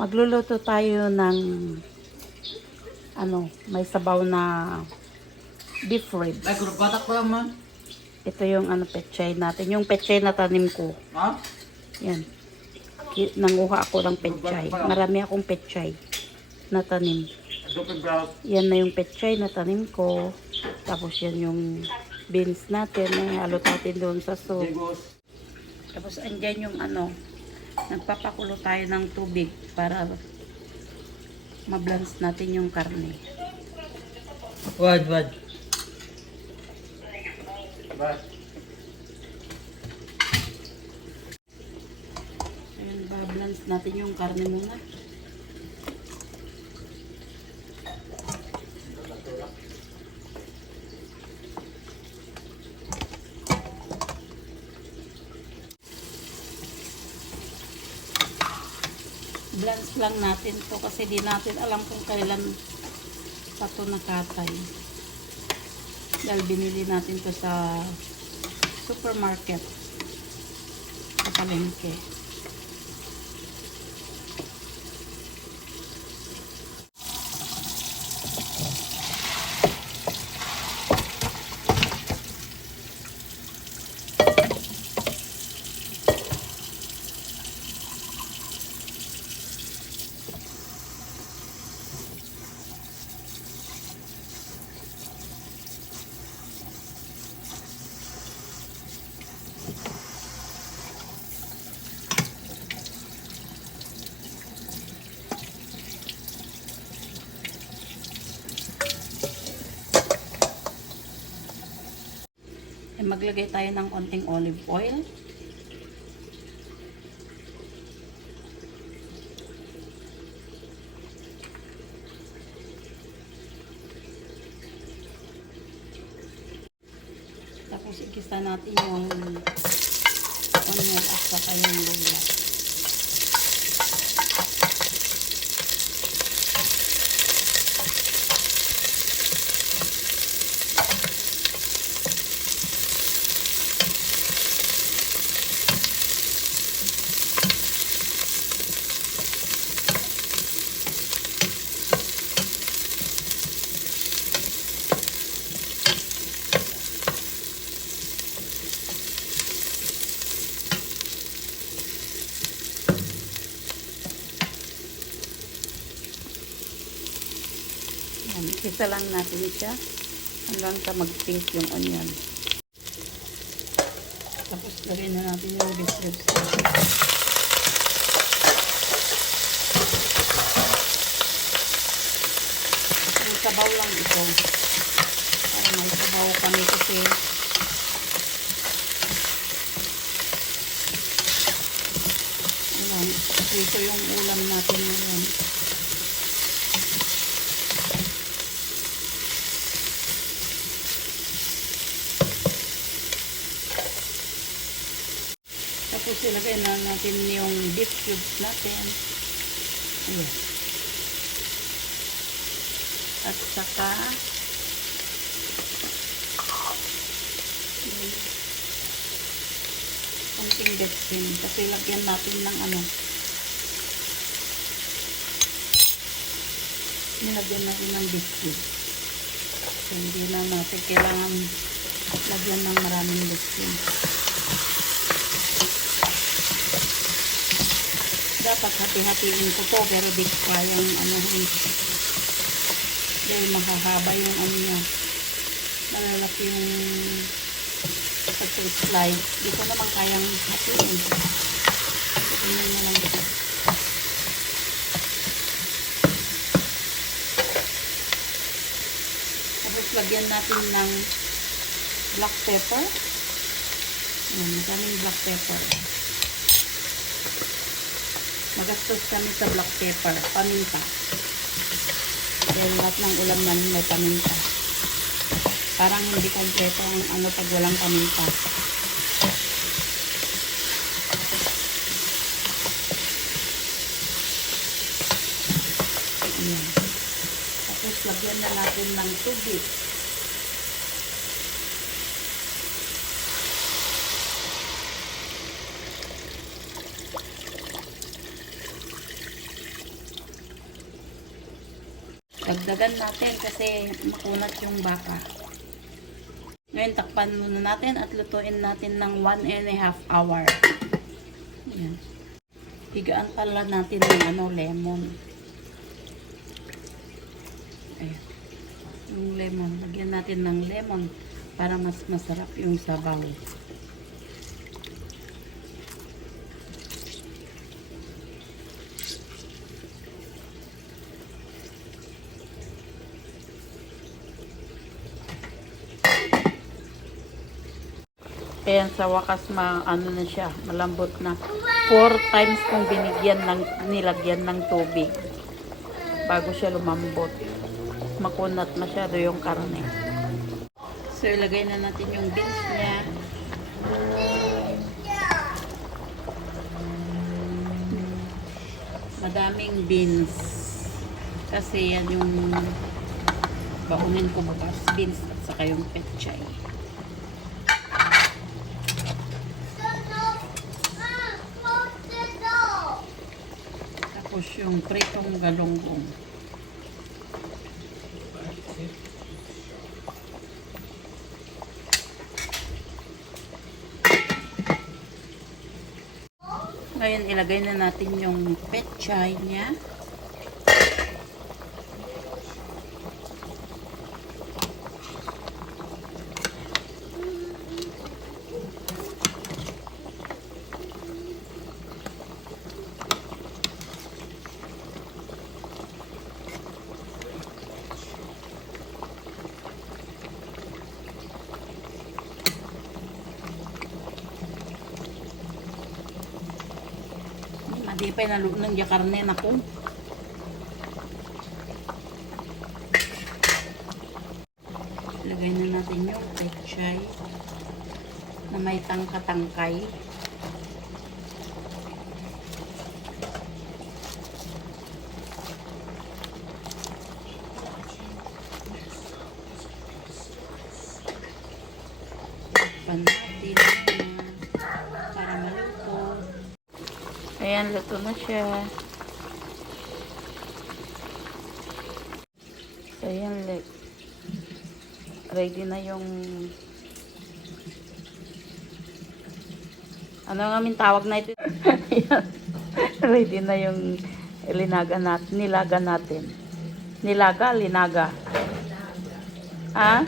Magluluto tayo ng may sabaw na beef ribs. Ay, kung batak pa lang man. Ito yung pechay natin. Yung pechay na tanim ko. Ha? Yan. Nanguha ako ng pechay. Marami akong pechay na tanim. Yan na yung pechay na tanim ko. Tapos yan yung beans natin. Halot natin doon sa soup. Tapos andyan yung nagpapakulo tayo ng tubig para mablance natin yung karne. Wad. Ayan, bablance natin yung karne muna. Blance lang natin to kasi di natin alam kung kailan pa to nakatay. Dahil binili natin to sa supermarket sa palengke. Maglagay tayo ng konting olive oil. Tapos igisa natin yung onion at saka yung luya. Isa lang natin siya hanggang sa mag-pink yung onion. Tapos lagyan na natin yung beef ribs. Yung sabaw lang ito. Para may sabaw kami kasi ito yung ulam natin ngayon. Tapos ilagay na natin yung beef cubes natin. Ayan. At saka konting betsin. Kasi lagyan natin ng nilagyan natin ng beef cubes. So, hindi na natin kailangan lagyan ng maraming betsin. Dapat hati-hatiin ko to pero di ko kayang dahil mahahaba yung niya. Malalaki yung pag-slide. Di ko naman kayang hatiin. Tingnan na lang ito. Tapos lagyan natin ng black pepper. Yan, maraming black pepper. Magastos kami sa black pepper, paminta. Dahil lahat ng ulam namin may paminta. Parang hindi kompleto ang pag walang paminta. Ayan. Tapos lagyan na natin ng tubig. Dagdagan natin kasi makunat yung baka. Ngayon, takpan muna natin at lutuin natin ng 1.5 hour. Ayan. Higaan pala natin ng lemon. Ayan. Yung lemon. Lagyan natin ng lemon para mas masarap yung sabaw. Ayan, sa wakas ano na siya, malambot na. 4 times kong nilagyan ng tubig bago siya lumambot. Makunat masyado yung karne. So, ilagay na natin yung beans niya. Madaming beans. Kasi yan yung baunin ko bukas. Beans at saka yung pechay. Tapos yung pritong galunggong. Ngayon, ilagay na natin yung pechay niya. Hindi pa nalunong yung karne na po. Lagay na natin yung pechay na may tangka-tangkay. Pan natin para maluto. Ayan, luto na siya. So, ayan, ready na yung ano nga min tawag na ito? Ayan, ready na yung nilaga natin. Nilaga, linaga. Ah?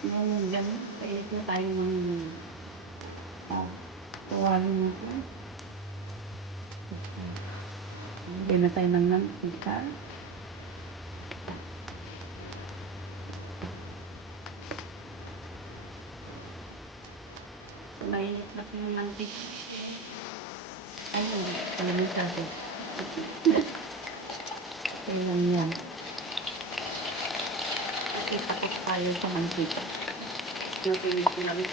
Ganyan, ganyan. Pahit na tayo ng tuwalin natin. Hindi na tayo ng mantika. Mainit na po yung mantika. Ay, hindi. Palamig natin. Ito lang yan. Itakot tayo sa mantika. Napinig ko na rin.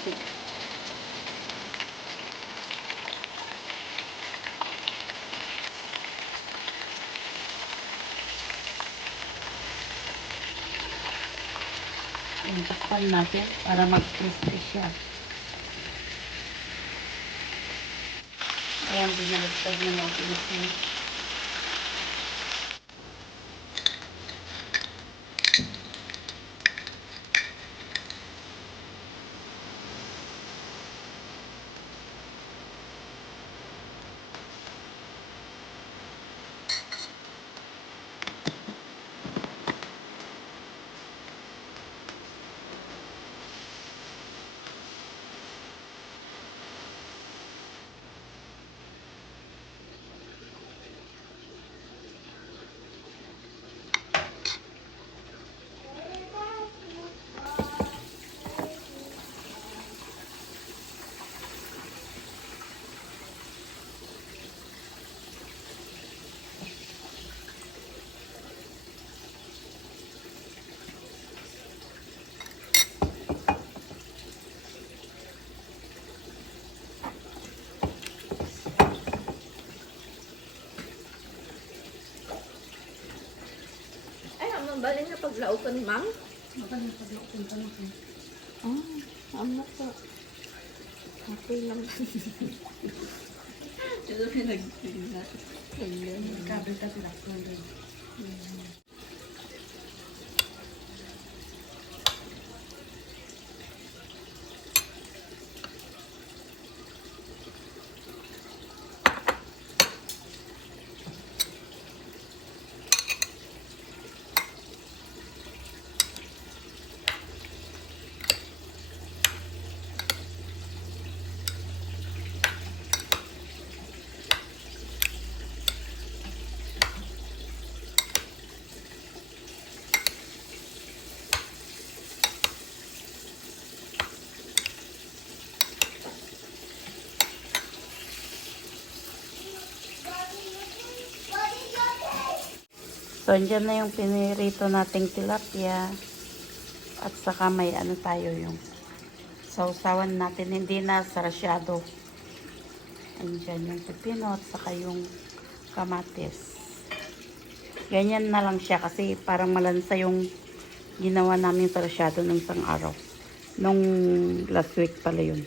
Yung takpan natin para mag-crispy siya. Ayan, binalagtad na natin ito. Ay, ang bali na paglaukan, ma'am. Magaling paglaukan ka na. Ano po? Okay lang. Ito pinagpila. Ayan. Kabel ka sila. So, andyan na yung pinirito nating tilapia. At saka may ano tayo yung sausawan natin. Hindi na sarasyado. Andyan yung pipino at saka yung kamatis. Ganyan na lang siya kasi parang malansa yung ginawa namin sarasyado ng isang araw. Nung last week pala yun.